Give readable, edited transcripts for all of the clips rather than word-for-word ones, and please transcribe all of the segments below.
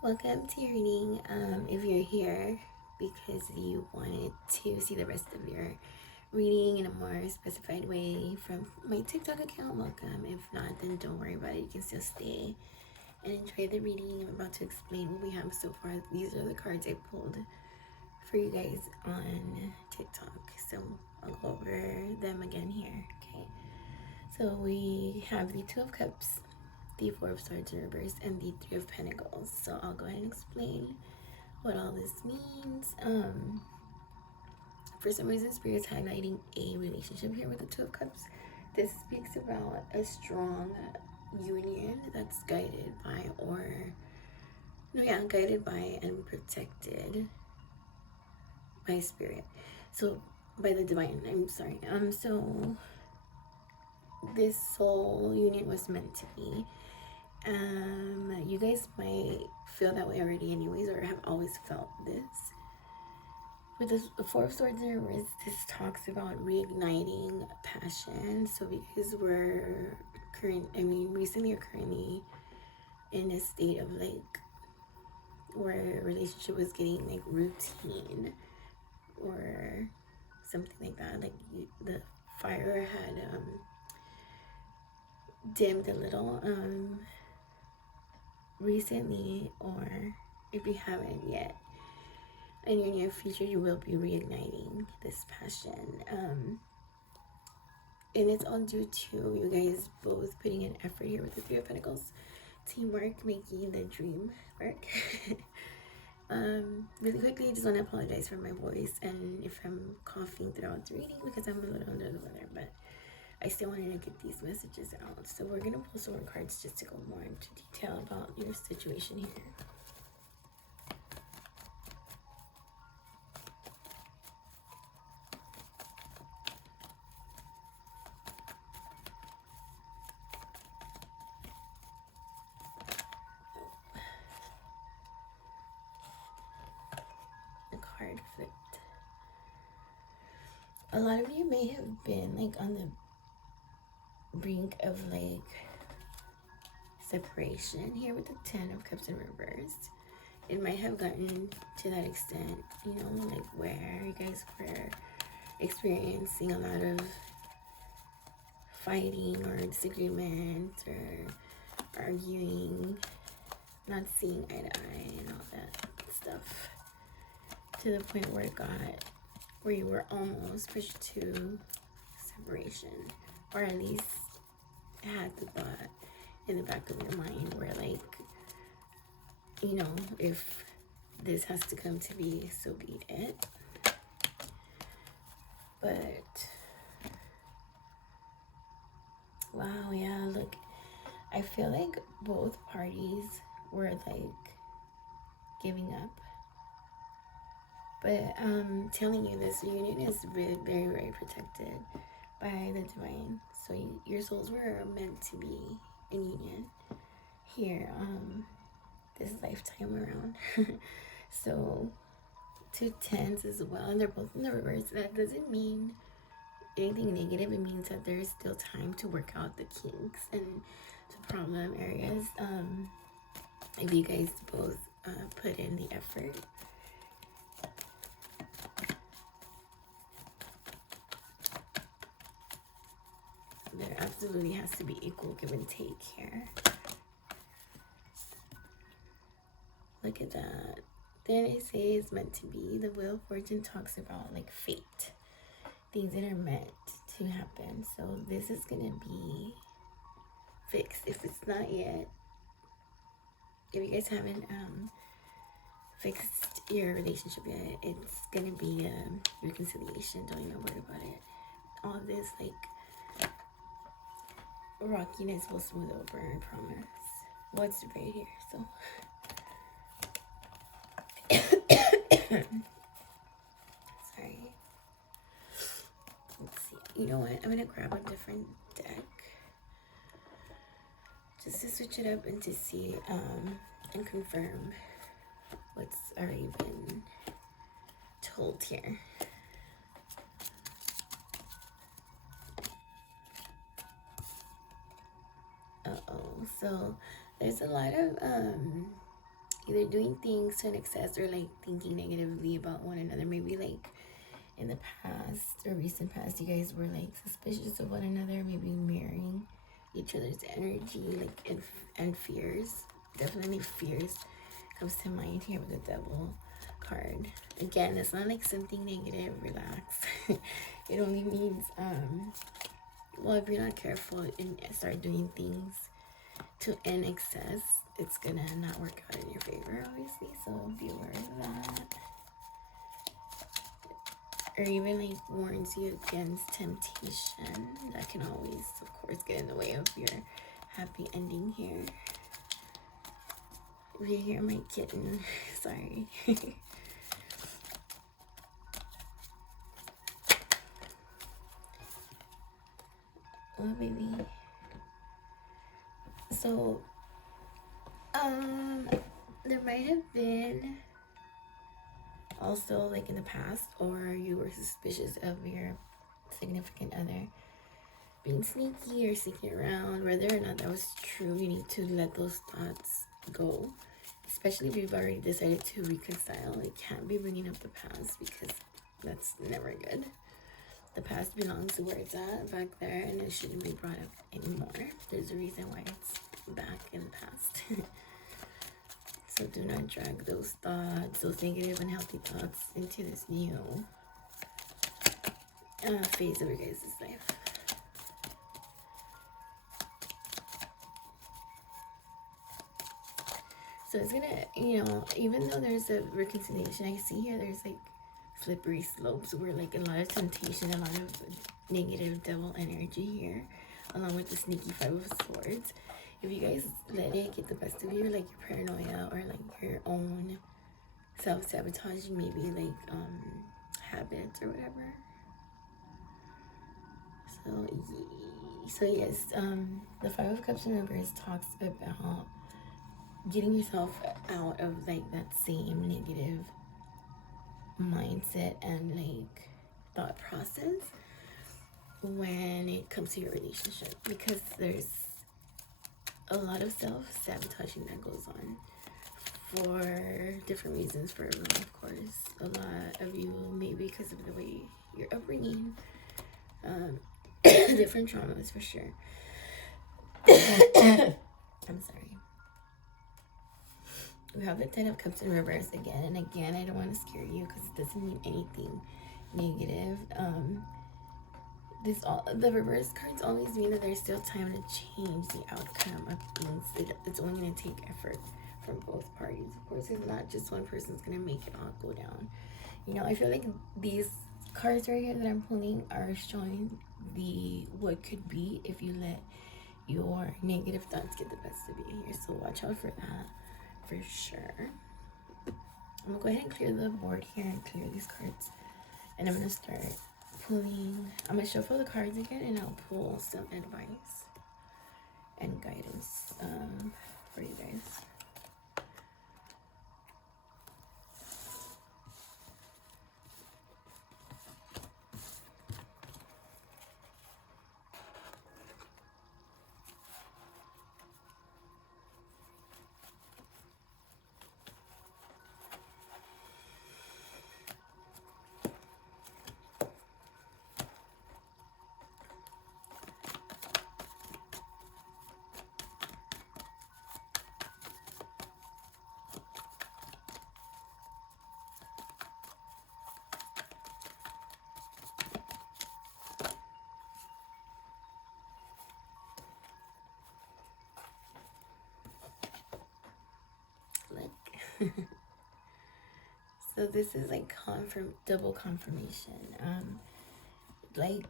Welcome to your reading. If you're here because you wanted to see the rest of your reading in a more specified way from my TikTok account, welcome. If not, then don't worry about it. You can still stay and enjoy the reading. I'm about to explain what we have so far. These are the cards I pulled for you guys on TikTok. So I'll go over them again here. Okay. So we have the Two of Cups, the Four of Swords in reverse, and the Three of Pentacles. So I'll go ahead and explain what all this means. For some reason, Spirit's highlighting a relationship here with the Two of Cups. This speaks about a strong union that's guided by guided by and protected by Spirit. So by the divine, I'm sorry. So this soul union was meant to be. You guys might feel that way already anyways, or have always felt this. With the Four of Swords in reverse, this talks about reigniting passion. So because we're recently or currently in a state of like where a relationship was getting like routine or something like that, like the fire had dimmed a little recently, or if you haven't yet, in your near future you will be reigniting this passion, and it's all due to you guys both putting in effort here with the Three of Pentacles. Teamwork making the dream work. Really quickly, I just want to apologize for my voice and if I'm coughing throughout the reading because I'm a little under the weather, but I still wanted to get these messages out. So we're going to pull some more cards just to go more into detail about your situation here. The card flipped. A lot of you may have been like on the brink of like separation here with the Ten of Cups in reverse. It might have gotten to that extent, you know, like where you guys were experiencing a lot of fighting or disagreements or arguing, not seeing eye to eye and all that stuff, to the point where it got where you were almost pushed to separation, or at least had the thought in the back of your mind where like, you know, if this has to come to be, so be it. But wow, yeah, look, I feel like both parties were like giving up, but telling you this union is very, very, very protected by the divine. So your souls were meant to be in union here this lifetime around. So 2 tens as well, and they're both in the reverse. That doesn't mean anything negative. It means that there's still time to work out the kinks and the problem areas, if you guys both put in the effort. There absolutely has to be equal give and take here. Look at that. Then it says meant to be. The Wheel of Fortune talks about like fate, things that are meant to happen. So this is gonna be fixed. If it's not yet, if you guys haven't fixed your relationship yet, it's gonna be reconciliation. Don't even worry about it. All this like rockiness will smooth over, I promise. What's right here? So sorry. Let's see. You know what? I'm gonna grab a different deck just to switch it up and to see and confirm what's already been told here. So there's a lot of either doing things to an excess or like thinking negatively about one another. Maybe like in the past or recent past, you guys were like suspicious of one another, maybe mirroring each other's energy, like and fears. Definitely fears comes to mind here with the Devil card. Again, it's not like something negative. Relax. It only means well, if you're not careful and start doing things to an excess, it's gonna not work out in your favor, obviously. So be aware of that. Or even like warns you against temptation. That can always, of course, get in the way of your happy ending here. If you hear my kitten, sorry. Well, baby. So, there might have been also, like in the past, or you were suspicious of your significant other being sneaky or sneaking around. Whether or not that was true, you need to let those thoughts go. Especially if you've already decided to reconcile. You can't be bringing up the past because that's never good. The past belongs to where it's at, back there, and it shouldn't be brought up anymore. There's a reason why it's back in the past. So do not drag those thoughts, those negative, unhealthy thoughts into this new phase of your guys' life. So it's gonna, you know, even though there's a reconciliation, I see here there's like slippery slopes where like a lot of temptation, a lot of negative devil energy here, along with the sneaky Five of Swords. If you guys let it get the best of you, like your paranoia or like your own self-sabotaging, maybe like habits or whatever. So yes, the Five of Cups and Reverse talks about getting yourself out of like that same negative mindset and like thought process when it comes to your relationship, because there's a lot of self-sabotaging that goes on for different reasons for everyone, of course. A lot of you, maybe because of the way your upbringing, different traumas for sure. I'm sorry. We have the Ten of Cups in reverse again, and again, I don't want to scare you because it doesn't mean anything negative. The reverse cards always mean that there's still time to change the outcome of things. It's only going to take effort from both parties. Of course, it's not just one person's going to make it all go down. You know, I feel like these cards right here that I'm pulling are showing what could be if you let your negative thoughts get the best of you here. So watch out for that, for sure. I'm going to go ahead and clear the board here and clear these cards. And I'm going to start pulling. I'm going to shuffle the cards again, and I'll pull some advice and guidance for you guys. So this is like double confirmation. Like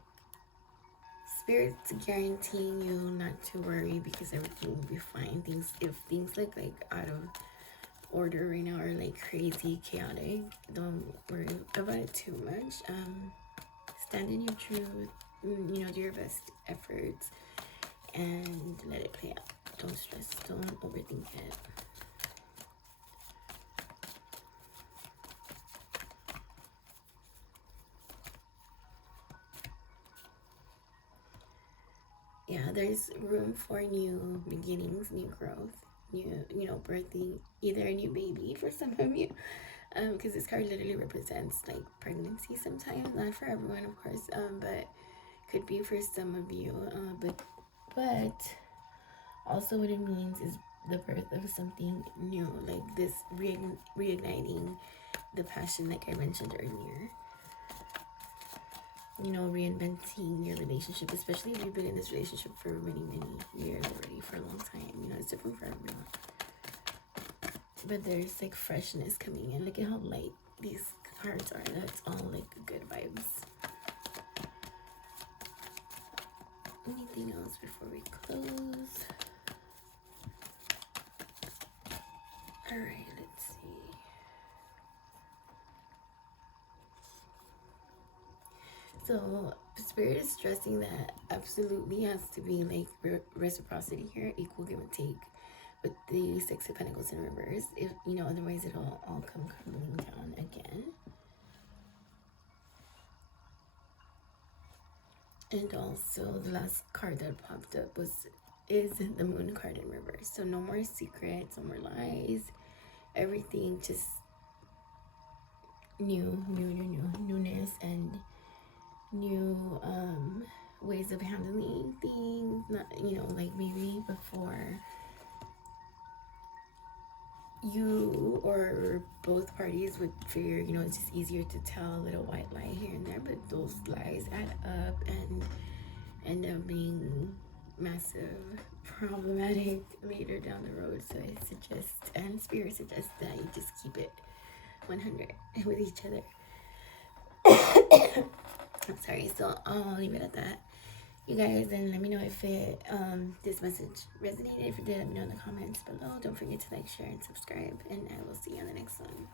Spirit's guaranteeing you not to worry because everything will be fine. If things look like out of order right now or like crazy, chaotic, don't worry about it too much. Stand in your truth. You know, do your best efforts and let it play out. Don't stress. Don't overthink it. Yeah, there's room for new beginnings, new growth. birthing either a new baby for some of you, because this card literally represents like pregnancy sometimes, not for everyone of course, but could be for some of you, but also what it means is the birth of something new, like this reigniting the passion, like I mentioned earlier. Reinventing your relationship, especially if you've been in this relationship for many years already, for a long time. It's different for everyone, but there's like freshness coming in. Look at how light these cards are. That's all like good vibes. Anything else before we close? All right, let's see. So Spirit is stressing that absolutely has to be like reciprocity here, equal give and take, with the Six of Pentacles in reverse. If otherwise it'll all come crumbling down again. And also the last card that popped up is the Moon card in reverse. So no more secrets, no more lies. Everything just newness and new ways of handling things. Not like maybe before you or both parties would figure it's just easier to tell a little white lie here and there, but those lies add up and end up being massive problematic later down the road. So I suggest, and Spirit suggests, that you just keep it 100 with each other. I'm sorry, so I'll leave it at that, you guys, and let me know if this message resonated. If it did, let me know in the comments below. Don't forget to like, share, and subscribe, and I will see you on the next one.